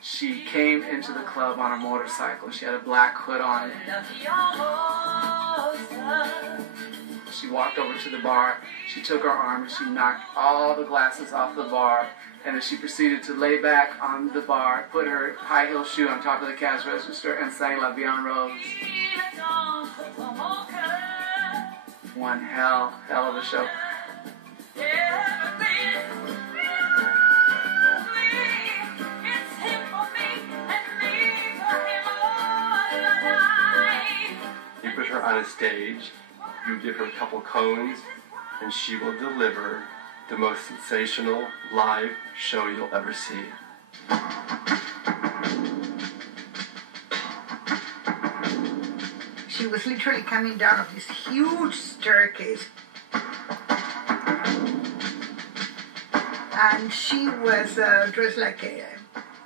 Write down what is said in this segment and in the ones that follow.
She came into the club on a motorcycle. She had a black hood on. She walked over to the bar. She took her arm and she knocked all the glasses off the bar. And then she proceeded to lay back on the bar, put her high heel shoe on top of the cash register, and sang La Vie en Rose. One hell of a show. You put her on a stage, you give her a couple cones, and she will deliver the most sensational live show you'll ever see. She was literally coming down of this huge staircase. And she was dressed like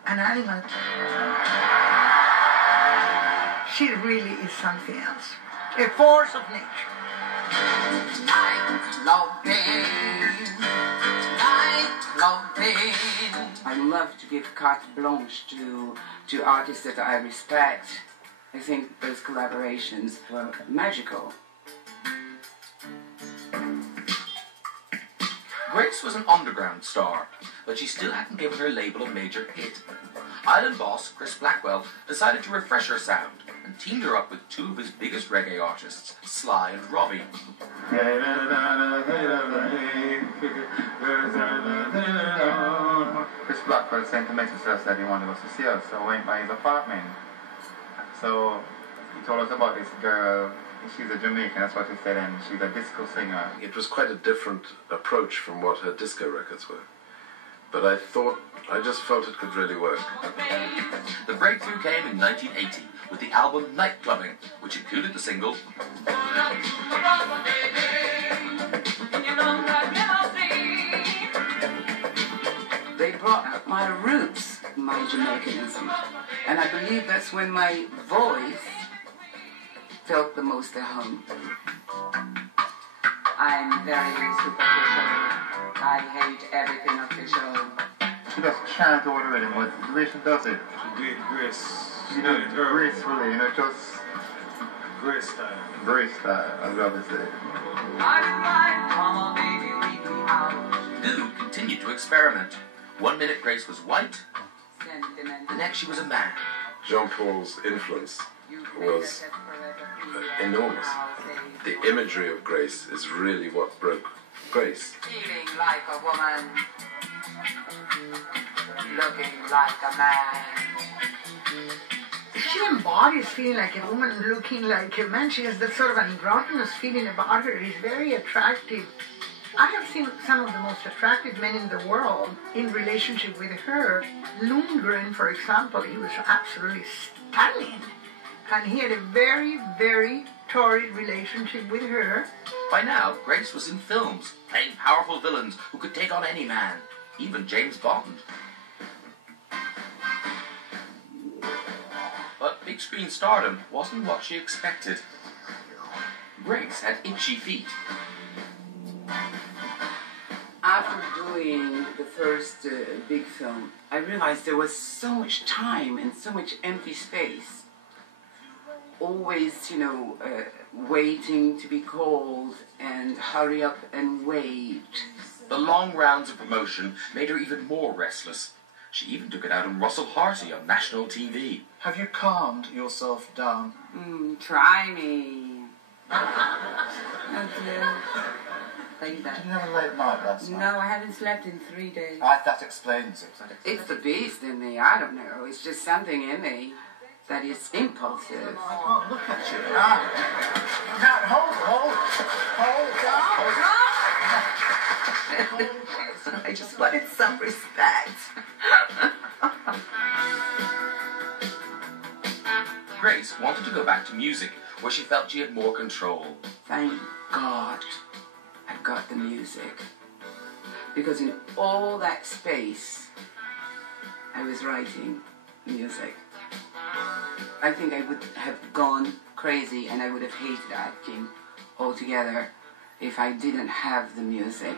an animal. She really is something else. A force of nature. I love to give carte blanche to artists that I respect. I think those collaborations were magical. Grace was an underground star, but she still hadn't given her label a major hit. Island boss Chris Blackwell decided to refresh her sound and teamed her up with two of his biggest reggae artists, Sly and Robbie. Chris Blackwell sent a message to us that he wanted us to see us, so we went by his apartment. So he told us about this girl. She's a Jamaican, that's what he said, and she's a disco singer. It was quite a different approach from what her disco records were. But I just felt it could really work. The breakthrough came in 1980 with the album Nightclubbing, which included the single They brought out my roots, my Jamaicanism. And I believe that's when my voice felt the most at home. I'm very superficial. I hate everything official. She just chant over the rhythm, but the way she does it. She did grace. She did it gracefully, just Grace style. Grace style, I love to say. Dude continued to experiment. 1 minute Grace was white, the next she was a man. Jean-Paul's influence was enormous. The imagery of Grace is really what broke Grace. Feeling like a woman, looking like a man. She embodies feeling like a woman, looking like a man. She has that sort of androgynous feeling about her. He's very attractive. I have seen some of the most attractive men in the world in relationship with her. Lundgren, for example, he was absolutely stunning. And he had a very, very torrid relationship with her. By now, Grace was in films, playing powerful villains who could take on any man, even James Bond. But big screen stardom wasn't what she expected. Grace had itchy feet. After doing the first big film, I realized there was so much time and so much empty space. Always, waiting to be called and hurry up and wait. The long rounds of promotion made her even more restless. She even took it out on Russell Harty on national TV. Have you calmed yourself down? Try me. Oh dear. Like that. Did you have a late night last night? No, I haven't slept in 3 days. That explains it. It's the beast in me. I don't know. It's just something in me that is impulsive. Oh, look at you. Hold. I just wanted some respect. Grace wanted to go back to music, where she felt she had more control. Thank God I've got the music. Because in all that space, I was writing music. I think I would have gone crazy and I would have hated acting altogether if I didn't have the music.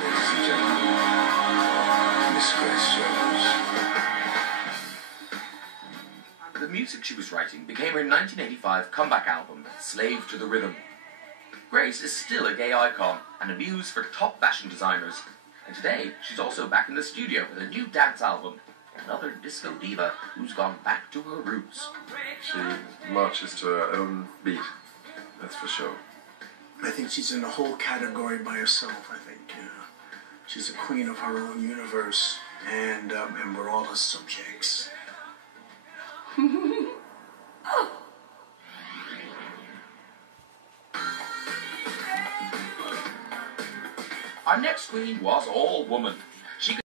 Ladies and gentlemen, Miss Grace Jones. The music she was writing became her 1985 comeback album, Slave to the Rhythm. Grace is still a gay icon and a muse for top fashion designers. And today, she's also back in the studio with a new dance album. Another disco diva who's gone back to her roots. She marches to her own beat, that's for sure. I think she's in a whole category by herself. I think she's a queen of her own universe, and we're all her subjects. Our next queen was all woman.